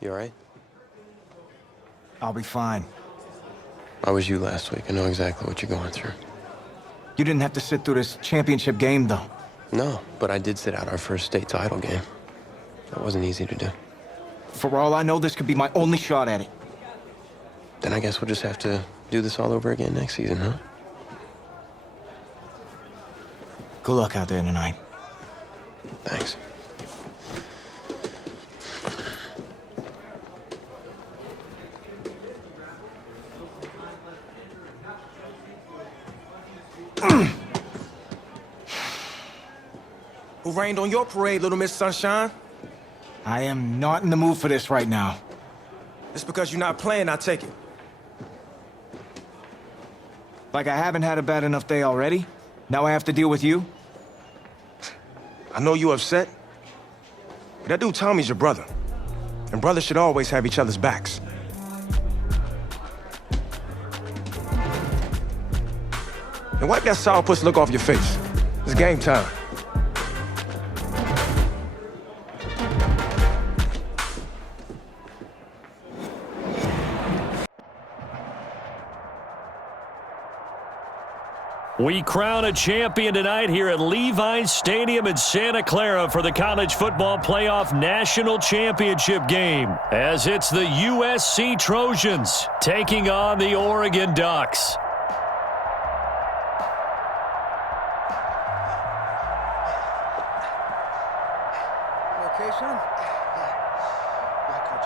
You all right? I'll be fine. I was you last week. I know exactly what you're going through. You didn't have to sit through this championship game, though. No, but I did sit out our first state title game. That wasn't easy to do. For all I know, this could be my only shot at it. Then I guess we'll just have to do this all over again next season, huh? Good luck out there tonight. Thanks. Who rained on your parade, Little Miss Sunshine? I am not in the mood for this right now. It's because you're not playing, I take it. Like I haven't had a bad enough day already? Now I have to deal with you? I know you're upset, but that dude Tommy's your brother. And brothers should always have each other's backs. And wipe that sourpuss look off your face. It's game time. We crown a champion tonight here at Levi's Stadium in Santa Clara for the College Football Playoff National Championship game, as it's the USC Trojans taking on the Oregon Ducks. Okay, son? Yeah, Coach.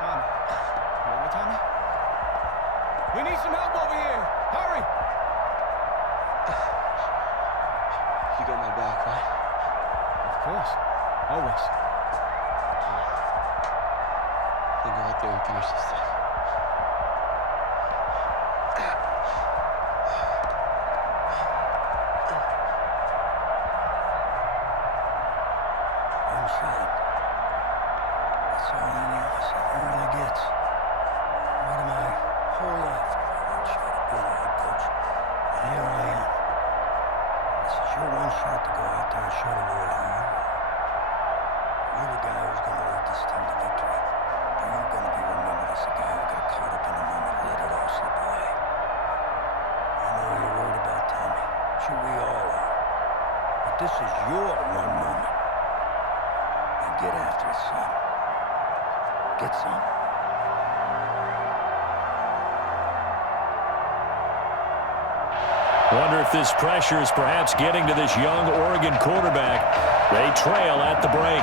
Tommy. You all right, Tommy? We need some help over here. Hurry! You got my back, right? Of course. Always. Then go out there and finish this thing. One shot. That's all any of us ever really gets. What am I? Whole life for one shot at being a head coach. And here I am. This is your one shot to go out there and show the world who you are. You're the guy who's going to lead this team to victory. Or you're going to be remembered as the guy who got caught up in the moment and let it all slip away. I know you're worried about Tommy. Sure we all are. But this is your one moment. Now get after it, son. Get some. Wonder if this pressure is perhaps getting to this young Oregon quarterback. They trail at the break.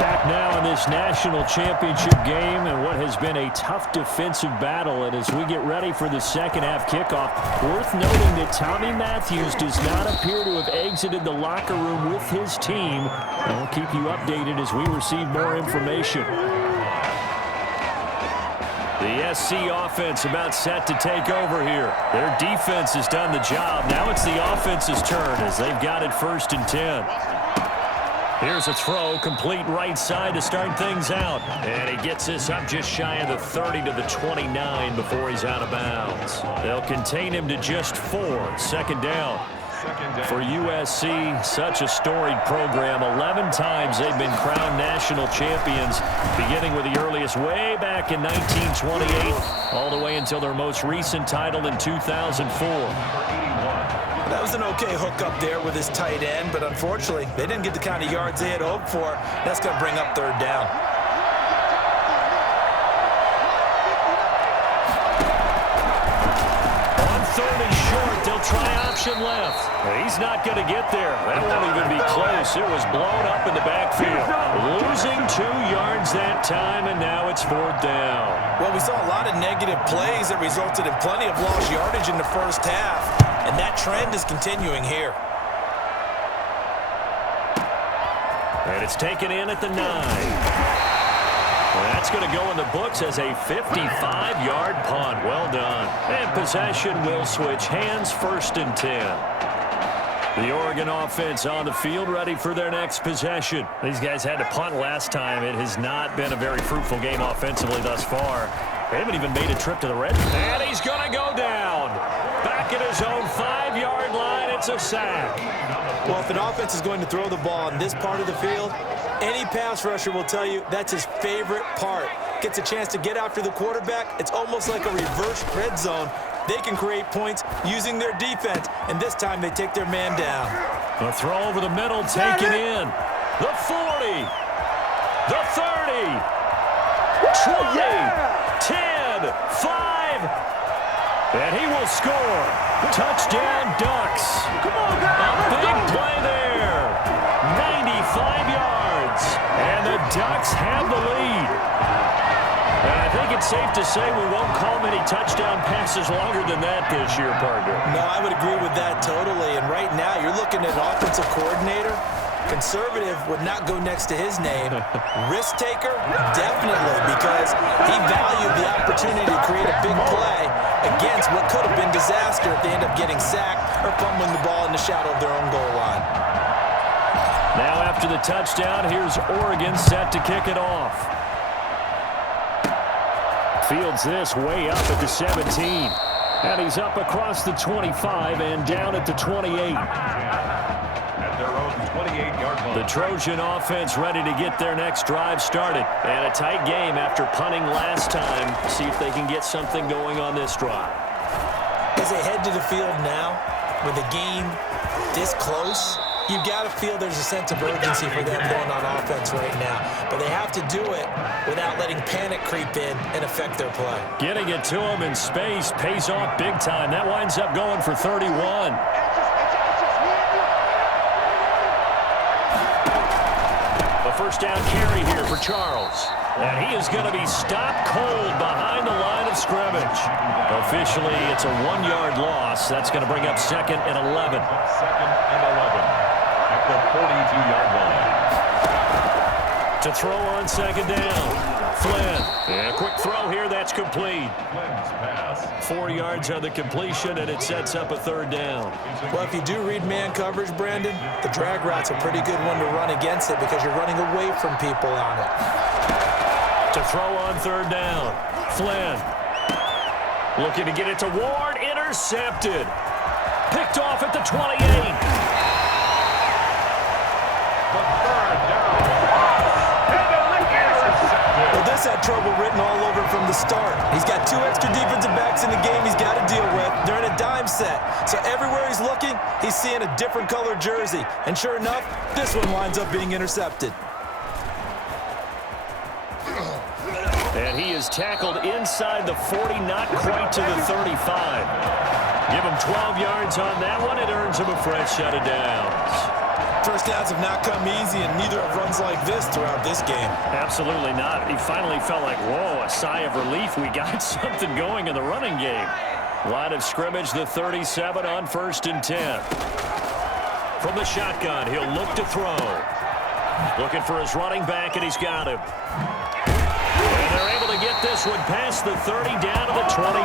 Back now in this national championship game and what has been a tough defensive battle. And as we get ready for the second half kickoff, worth noting that Tommy Matthews does not appear to have exited the locker room with his team. And we'll keep you updated as we receive more information. The SC offense about set to take over here. Their defense has done the job. Now it's the offense's turn as they've got it 1st and 10. Here's a throw, complete right side to start things out. And he gets this up just shy of the 30 to the 29 before he's out of bounds. They'll contain him to just 4, 2nd down. For USC, such a storied program. 11 times they've been crowned national champions, beginning with the earliest way back in 1928, all the way until their most recent title in 2004. That was an okay hook up there with his tight end, but unfortunately, they didn't get the kind of yards they had hoped for. That's going to bring up 3rd down. On 3rd and short, they'll try option left. He's not going to get there. That won't even be close. It was blown up in the backfield. Losing 2 yards that time, and now it's 4th down. Well, we saw a lot of negative plays that resulted in plenty of lost yardage in the first half, and that trend is continuing here. And it's taken in at the 9. That's going to go in the books as a 55-yard punt. Well done. And possession will switch hands, 1st and 10. The Oregon offense on the field ready for their next possession. These guys had to punt last time. It has not been a very fruitful game offensively thus far. They haven't even made a trip to the red zone. And he's going to go down. Back at his own 5 It's a sack. Well, if an offense is going to throw the ball in this part of the field, any pass rusher will tell you that's his favorite part. Gets a chance to get after the quarterback. It's almost like a reverse red zone. They can create points using their defense, and this time they take their man down. A throw over the middle, taken in. The 40, the 30, 20, 10, 5, and he will score. Touchdown, Ducks. A big play there. 95 yards, and the Ducks have the lead. And I think it's safe to say we won't call many touchdown passes longer than that this year, partner. No, I would agree with that totally. And right now, you're looking at an offensive coordinator. Conservative would not go next to his name. Risk taker, definitely, because he valued the opportunity to create a big play against what could have been disaster if they end up getting sacked or fumbling the ball in the shadow of their own goal line. Now after the touchdown, here's Oregon set to kick it off. Fields this way up at the 17. And he's up across the 25 and down at the 28. At their own 28-yard line. The Trojan offense ready to get their next drive started. And a tight game after punting last time. See if they can get something going on this drive. As they head to the field now, with the game this close, you've got to feel there's a sense of urgency for them going on offense right now. But they have to do it without letting panic creep in and affect their play. Getting it to him in space pays off big time. That winds up going for 31. A first down carry here for Charles. And he is going to be stopped cold behind the line of scrimmage. Officially, it's a 1-yard loss. That's going to bring up 2nd and 11. 2nd and 11 at the 42-yard line. To throw on 2nd down. Flynn. And a quick throw here. That's complete. Flynn's pass. 4 yards on the completion, and it sets up a 3rd down. Well, if you do read man coverage, Brandon, the drag route's a pretty good one to run against it because you're running away from people on it. To throw on 3rd down. Flynn. Looking to get it to Ward. Intercepted. Picked off at the 28. The 3rd down. Intercepted. Well, this had trouble written all over from the start. He's got 2 extra defensive backs in the game he's got to deal with. They're in a dime set. So everywhere he's looking, he's seeing a different color jersey. And sure enough, this one winds up being intercepted. And he is tackled inside the 40, not quite to the 35. Give him 12 yards on that one. It earns him a fresh set of downs. First downs have not come easy, and neither have runs like this throughout this game. Absolutely not. He finally felt like, whoa, a sigh of relief. We got something going in the running game. Line of scrimmage, the 37 on 1st and 10. From the shotgun, he'll look to throw. Looking for his running back, and he's got him. And they're able to get this one past the 30 down to the 25.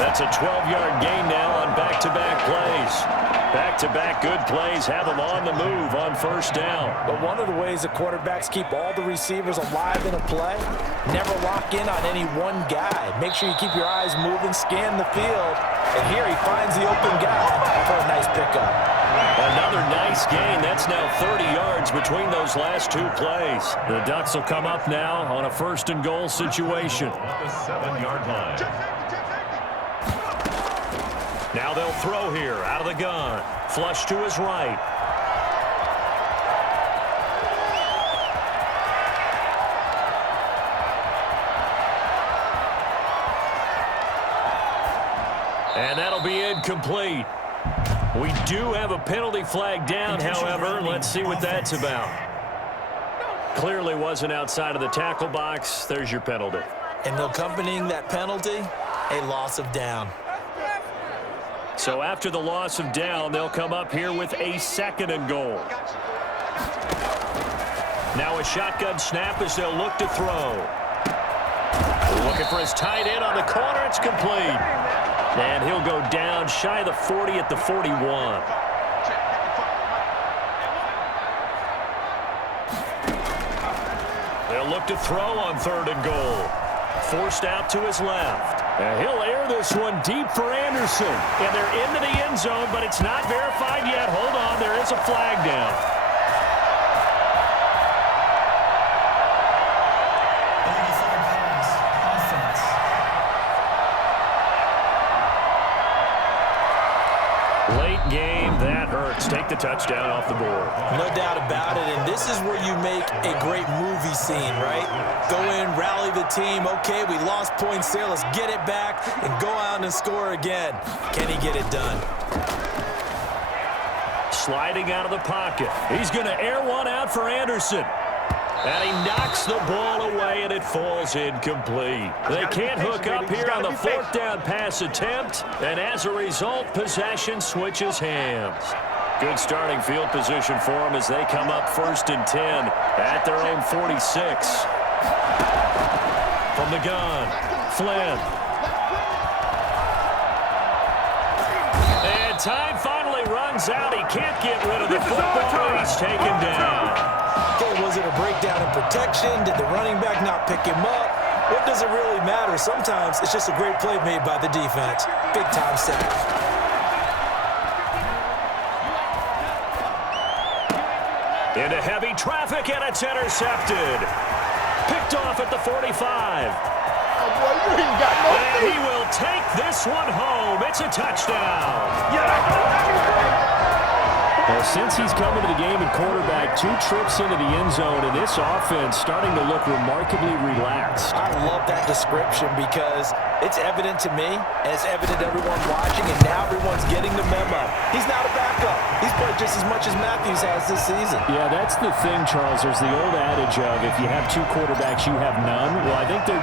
That's a 12-yard gain now on back-to-back plays. Back-to-back good plays have them on the move on 1st down. But one of the ways the quarterbacks keep all the receivers alive in a play, never lock in on any one guy. Make sure you keep your eyes moving, scan the field, and here he finds the open guy for a nice pickup. Another nice gain. That's now 30 yards between those last 2 plays. The Ducks will come up now on a 1st and goal situation. The 7-yard line. Now they'll throw here out of the gun. Flush to his right. And that'll be incomplete. We do have a penalty flag down, however. Let's see what that's about. Clearly wasn't outside of the tackle box. There's your penalty. And accompanying that penalty, a loss of down. So after the loss of down, they'll come up here with a 2nd and goal. Now a shotgun snap as they'll look to throw. Looking for his tight end on the corner. It's complete. And he'll go down shy of the 40 at the 41. They'll look to throw on 3rd and goal. Forced out to his left. And he'll air this one deep for Anderson. And they're into the end zone, but it's not verified yet. Hold on, there is a flag down. Late game, that hurts. Take the touchdown off the board. No doubt about it, and this is where you make a great movie scene, right? Go in, rally the team. Okay, we lost points there. Let's get it back and go out and score again. Can he get it done? Sliding out of the pocket. He's going to air one out for Anderson. And he knocks the ball away, and it falls incomplete. They can't hook up here on the fourth down pass attempt, and as a result, possession switches hands. Good starting field position for them as they come up 1st and 10 at their own 46. From the gun, Flynn. And time finally runs out. He can't get rid of the football. He's taken down. Okay, was it a breakdown in protection? Did the running back not pick him up? What does it really matter? Sometimes it's just a great play made by the defense. Big-time sack. Into heavy traffic, and it's intercepted. Picked off at the 45. Oh, boy, you ain't got no And feet. he will take this one home. It's a touchdown. Well, since he's come into the game at quarterback, 2 trips into the end zone, and this offense starting to look remarkably relaxed. I love that description because it's evident to me, and it's evident to everyone watching, and now everyone's getting the memo. He's not a backup. He's played just as much as Matthews has this season. Yeah, that's the thing, Charles. There's the old adage of if you have 2 quarterbacks, you have none. Well, I think they're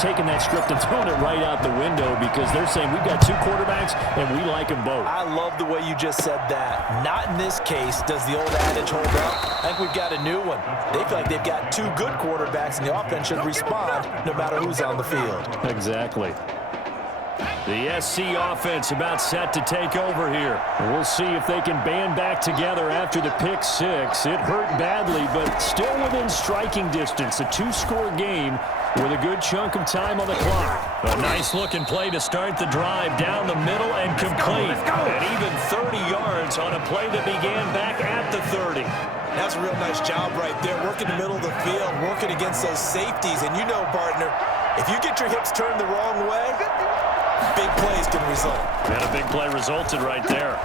taking that script and throwing it right out the window because they're saying we've got 2 quarterbacks, and we like them both. I love the way you just said that. Not in this case does the old adage hold up. I think we've got a new one. They feel like they've got 2 good quarterbacks, and the offense should respond no matter who's on the field. Exactly. The SC offense about set to take over here. We'll see if they can band back together after the pick 6. It hurt badly, but still within striking distance. A 2-score game with a good chunk of time on the clock. A nice-looking play to start the drive down the middle and complete. And even 30 yards on a play that began back at the 30. That's a real nice job right there, working the middle of the field, working against those safeties. And you know, partner, if you get your hips turned the wrong way, big plays can result. And a big play resulted right there.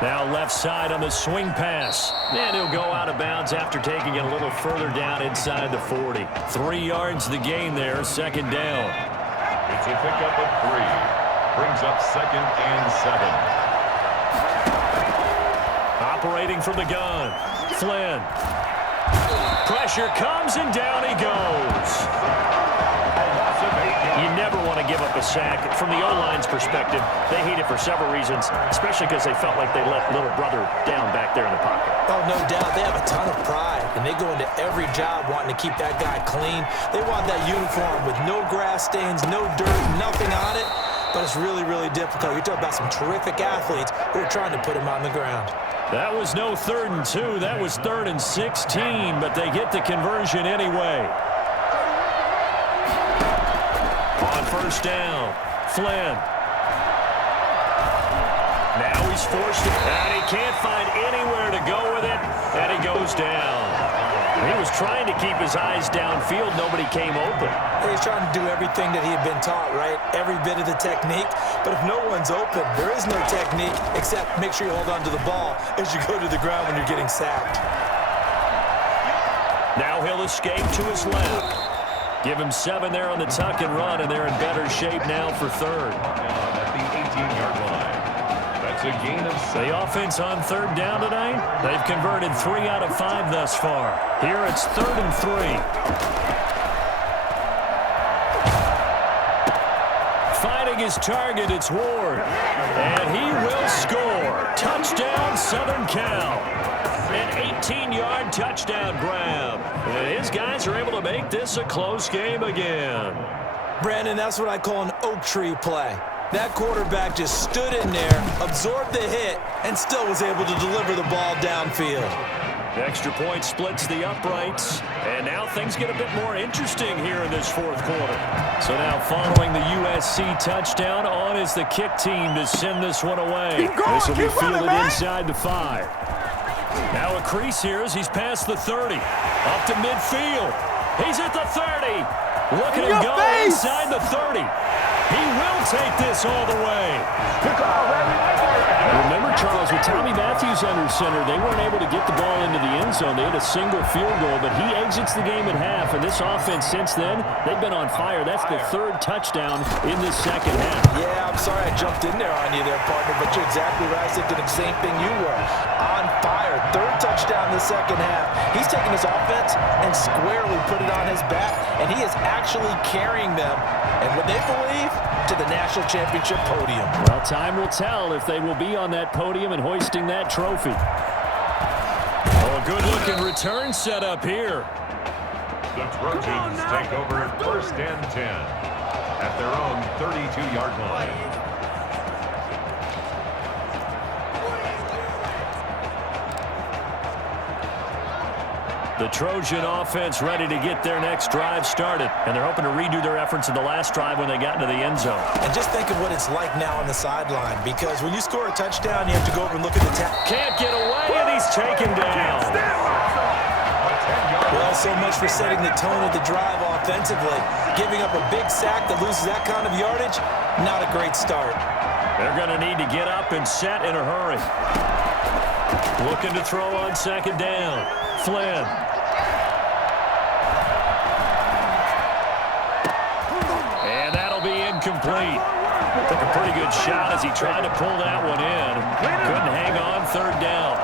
Now left side on the swing pass. And he'll go out of bounds after taking it a little further down inside the 40. 3 yards the gain there, 2nd down. It's a pickup of 3. Brings up 2nd and 7. Operating from the gun. Flynn. Pressure comes and down he goes. You never want to give up a sack. From the O-line's perspective, they hate it for several reasons, especially because they felt like they let little brother down back there in the pocket. Oh, no doubt. They have a ton of pride, and they go into every job wanting to keep that guy clean. They want that uniform with no grass stains, no dirt, nothing on it, but it's really, really difficult. You're talking about some terrific athletes who are trying to put him on the ground. That was no 3rd and 2. That was 3rd and 16, but they get the conversion anyway. On 1st down, Flynn. Now he's forced it, and he can't find anywhere to go with it, and he goes down. He was trying to keep his eyes downfield. Nobody came open. He's trying to do everything that he had been taught, right? Every bit of the technique. But if no one's open, there is no technique except make sure you hold on to the ball as you go to the ground when you're getting sacked. Now he'll escape to his left. Give him 7 there on the tuck and run, and they're in better shape now for 3rd. At the 18-yard line. That's a gain of 7. The offense on 3rd down tonight, they've converted 3 out of 5 thus far. Here it's 3rd and 3. Finding his target, it's Ward. And he will score. Touchdown, Southern Cal. An 18-yard touchdown grab. And his guys are able to make this a close game again. Brandon, that's what I call an oak tree play. That quarterback just stood in there, absorbed the hit, and still was able to deliver the ball downfield. Extra point splits the uprights, and now things get a bit more interesting here in this fourth quarter. So now following the USC touchdown, on is the kick team to send this one away. This will be fielded inside the 5. Now a crease here as he's past the 30. Up to midfield. He's at the 30. Look at him go inside the 30. He will take this all the way. Remember, Charles, with Tommy Matthews under center, they weren't able to get the ball into the end zone. They had a single field goal, but he exits the game at half. And this offense since then, they've been on fire. That's the 3rd touchdown in this second half. Yeah, I'm sorry I jumped in there on you there, partner, but you're exactly right. I was thinking the same thing you were. On fire. 3rd touchdown in the second half. He's taking his offense and squarely put it on his back, and he is actually carrying them, and what they believe, to the national championship podium. Well, time will tell if they will be on that podium and hoisting that trophy. Oh, a good-looking return set up here. The Trojans take over 1st and 10 at their own 32-yard line. The Trojan offense ready to get their next drive started, and they're hoping to redo their efforts in the last drive when they got into the end zone. And just think of what it's like now on the sideline, because when you score a touchdown, you have to go over and look at the Can't get away, and he's taken down. Well, so much for setting the tone of the drive offensively. Giving up a big sack that loses that kind of yardage, not a great start. They're going to need to get up and set in a hurry. Looking to throw on 2nd down. Flynn. And that'll be incomplete. Took a pretty good shot as he tried to pull that one in. Couldn't hang on 3rd down.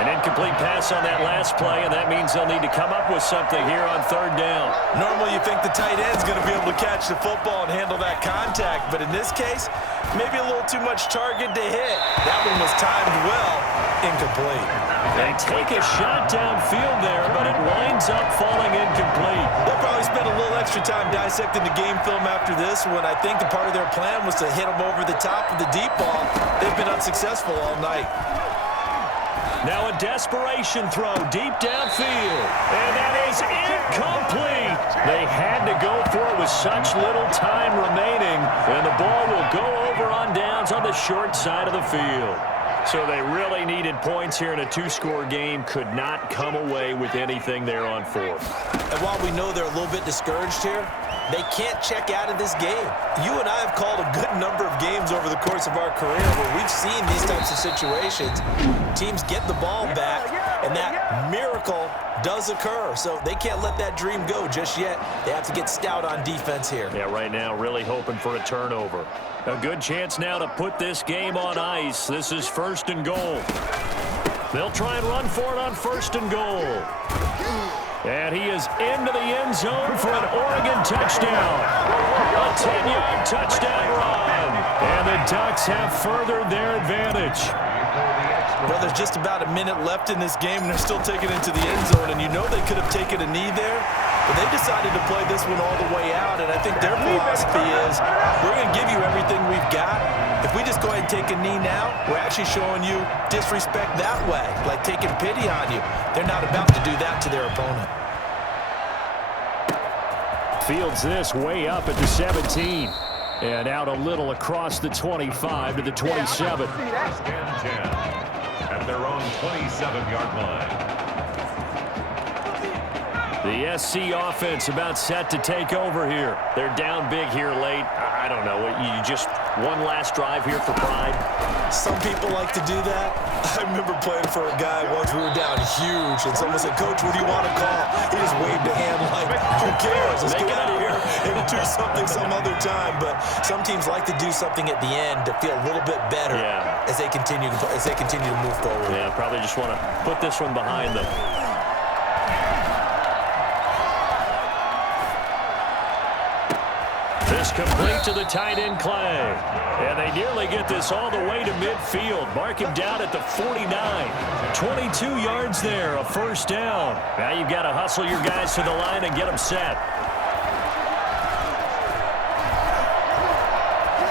An incomplete pass on that last play, and that means they'll need to come up with something here on 3rd down. Normally you think the tight end's going to be able to catch the football and handle that contact, but in this case, maybe a little too much target to hit. That one was timed well. Incomplete. They take a shot downfield there, but it winds up falling incomplete. They'll probably spend a little extra time dissecting the game film after this one. I think the part of their plan was to hit them over the top of the deep ball. They've been unsuccessful all night. Now a desperation throw deep downfield, and that is incomplete. They had to go for it with such little time remaining, and the ball will go over on downs on the short side of the field. So they really needed points here in a 2-score game. Could not come away with anything there on 4th. And while we know they're a little bit discouraged here, they can't check out of this game. You and I have called a good number of games over the course of our career where we've seen these types of situations. Teams get the ball back, and that miracle does occur. So they can't let that dream go just yet. They have to get stout on defense here. Yeah, right now really hoping for a turnover. A good chance now to put this game on ice. This is 1st and goal. They'll try and run for it on 1st and goal. And he is into the end zone for an Oregon touchdown. A 10-yard touchdown run. And the Ducks have furthered their advantage. Well, there's just about a minute left in this game, and they're still taking it to the end zone. And you know they could have taken a knee there, but they decided to play this one all the way out. And I think their philosophy is, we're going to give you everything we've got. If we just go ahead and take a knee now, we're actually showing you disrespect that way, like taking pity on you. They're not about to do that to their opponent. Fields this way up at the 17. And out a little across the 25 to the 27. 1st and 10 at their own 27-yard line. The SC offense about set to take over here. They're down big here late. I don't know. You just one last drive here for pride? Some people like to do that. I remember playing for a guy once. We were down huge, and someone said, "Coach, what do you want to call?" He just waved a hand like, "Who cares? Let's get out of here and do something some other time." But some teams like to do something at the end to feel a little bit better as they continue to move forward. Yeah, probably just want to put this one behind them. This complete to the tight end, Clay. And they nearly get this all the way to midfield. Mark him down at the 49. 22 yards there, a 1st down. Now you've got to hustle your guys to the line and get them set.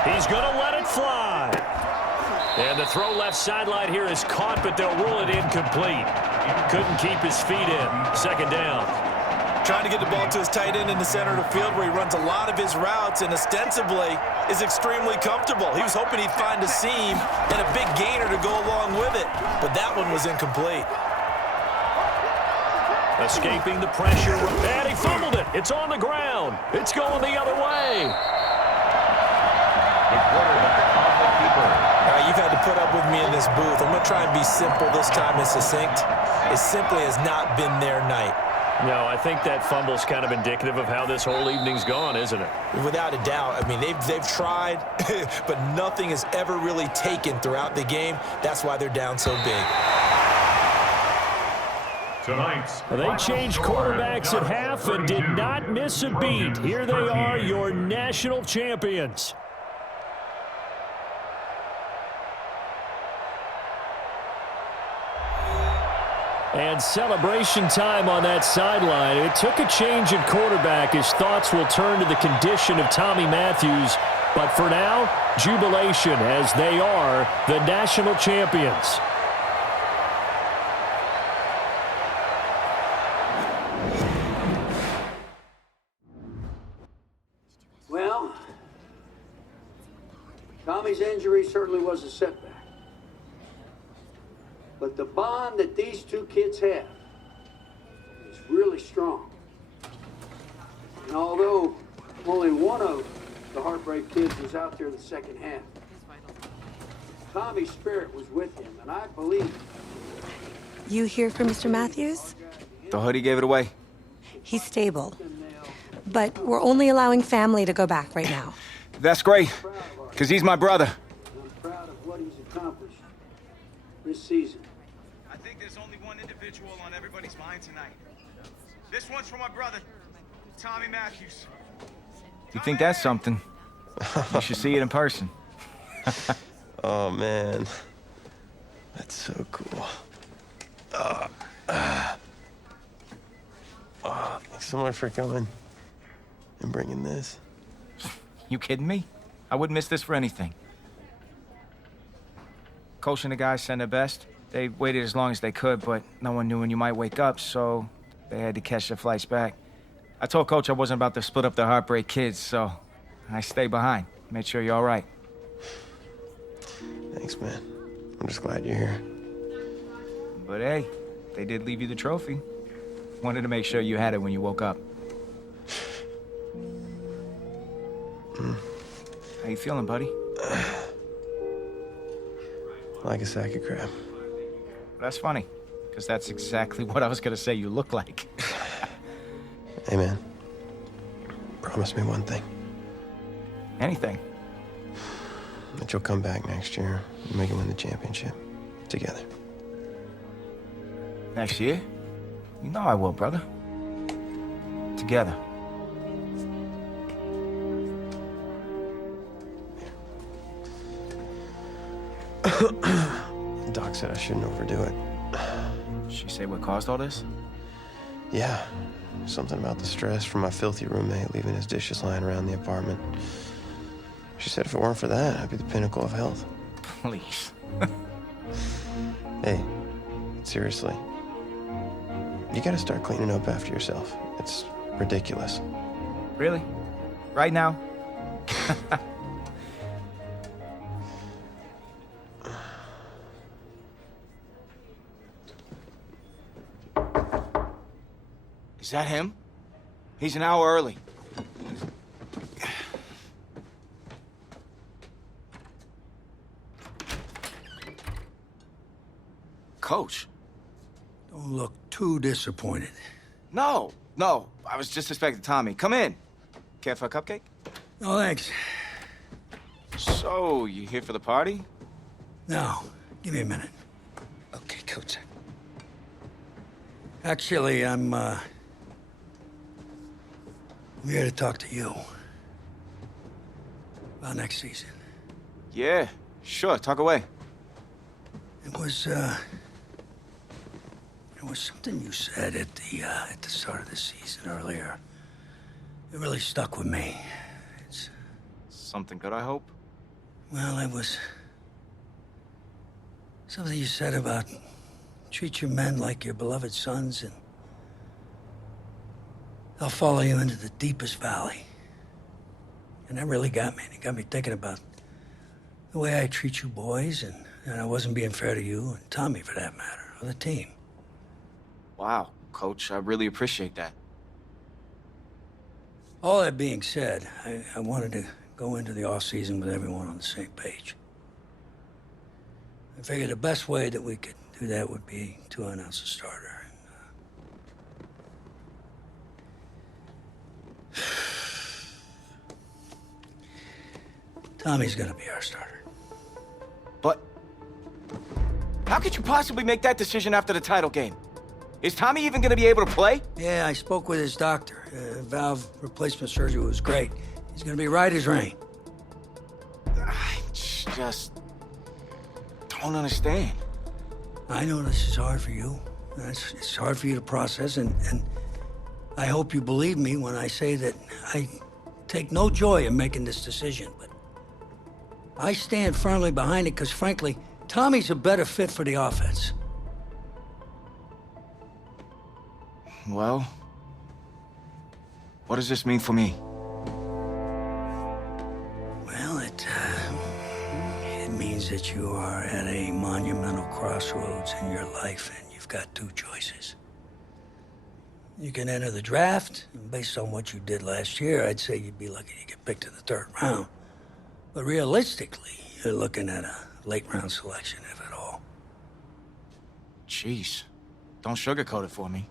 He's going to let it fly. And the throw left sideline here is caught, but they'll rule it incomplete. Couldn't keep his feet in. Second down. Trying to get the ball to his tight end in the center of the field where he runs a lot of his routes and ostensibly is extremely comfortable. He was hoping he'd find a seam and a big gainer to go along with it, but that one was incomplete. Escaping the pressure, and he fumbled it. It's on the ground. It's going the other way. The quarterback on the keeper. All right, you've had to put up with me in this booth. I'm going to try and be simple this time and succinct. It simply has not been their night. No, I think that fumble's kind of indicative of how this whole evening's gone, isn't it? Without a doubt. I mean, they've tried, but nothing has ever really taken throughout the game. That's why they're down so big. Tonight's They changed quarterbacks at half and did not miss a beat. Here they are, your national champions. And celebration time on that sideline. It took a change at quarterback. His thoughts will turn to the condition of Tommy Matthews. But for now, jubilation as they are the national champions. Well, Tommy's injury certainly was a setback. But the bond that these two kids have is really strong. And although only one of the Heartbreak kids was out there in the second half, Tommy's spirit was with him, and I believe. You here for Mr. Matthews? The hoodie gave it away. He's stable. But we're only allowing family to go back right now. That's great, because he's my brother. I'm proud of what he's accomplished this season. I think there's only one individual on everybody's mind tonight. This one's for my brother, Tommy Matthews. If you think that's something, you should see it in person. Oh, man. That's so cool. Thanks so much for coming and bringing this. You kidding me? I wouldn't miss this for anything. Coach and the guys sent their best. They waited as long as they could, but no one knew when you might wake up, so they had to catch their flights back. I told Coach I wasn't about to split up the Heartbreak kids, so I stayed behind. Made sure you're all right. Thanks, man. I'm just glad you're here. But hey, they did leave you the trophy. Wanted to make sure you had it when you woke up. How you feeling, buddy? Like a sack of crap. That's funny, because that's exactly what I was gonna say you look like. Hey, man. Promise me one thing. Anything. That you'll come back next year and make it win the championship. Together. Next year? You know I will, brother. Together. Doc said I shouldn't overdo it. She say what caused all this? Yeah. Something about the stress from my filthy roommate leaving his dishes lying around the apartment. She said if it weren't for that, I'd be the pinnacle of health. Please. Hey, seriously. You gotta start cleaning up after yourself. It's ridiculous. Really? Right now? Is that him? He's an hour early. Coach. Don't look too disappointed. No. I was just expecting Tommy. Come in. Care for a cupcake? No, thanks. So, you here for the party? No, give me a minute. Okay, Coach. Actually, I'm here to talk to you about next season. Yeah, sure. Talk away. It was something you said at the start of the season earlier. It really stuck with me. It's Something good, I hope? well, it Something you said about treat your men like your beloved sons, and they'll follow you into the deepest valley. And that really got me. It got me thinking about the way I treat you boys, and I wasn't being fair to you, and Tommy for that matter, or the team. Wow, Coach, I really appreciate that. All that being said, I wanted to go into the off-season with everyone on the same page. I figured the best way that we could do that would be to announce a starter. Tommy's gonna be our starter. But how could you possibly make that decision after the title game? Is Tommy even gonna be able to play? Yeah, I spoke with his doctor. Valve replacement surgery was great. He's gonna be right as rain. I just don't understand. I know this is hard for you. It's hard for you to process, and I hope you believe me when I say that I take no joy in making this decision, but I stand firmly behind it because, frankly, Tommy's a better fit for the offense. Well, what does this mean for me? Well, it means that you are at a monumental crossroads in your life, and you've got two choices. You can enter the draft, and based on what you did last year, I'd say you'd be lucky to get picked in the third round. But realistically, you're looking at a late-round selection, if at all. Jeez, don't sugarcoat it for me.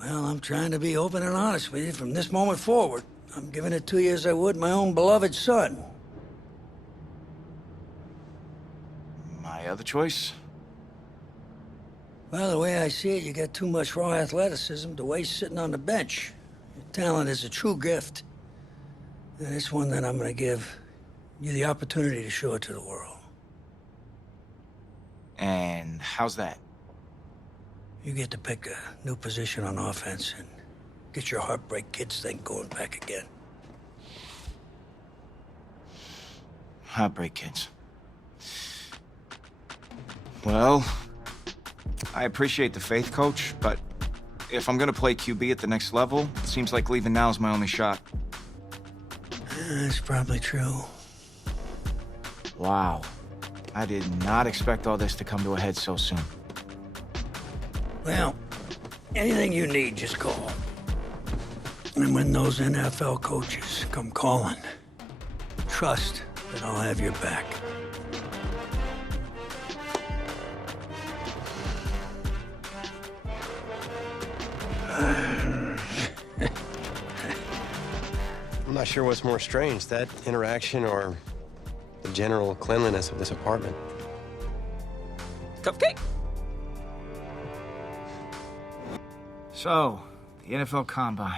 Well, I'm trying to be open and honest with you from this moment forward. I'm giving it to you as I would my own beloved son. My other choice? Well, the way I see it, you got too much raw athleticism to waste sitting on the bench. Your talent is a true gift. And it's one that I'm gonna give you the opportunity to show it to the world. And how's that? You get to pick a new position on offense and get your Heartbreak Kids thing going back again. Heartbreak Kids. Well, I appreciate the faith, Coach, but if I'm gonna play QB at the next level, it seems like leaving now is my only shot. That's probably true. Wow. I did not expect all this to come to a head so soon. Well, anything you need, just call. And when those NFL coaches come calling, trust that I'll have your back. I'm not sure what's more strange, that interaction or the general cleanliness of this apartment. Cupcake! So, the NFL Combine.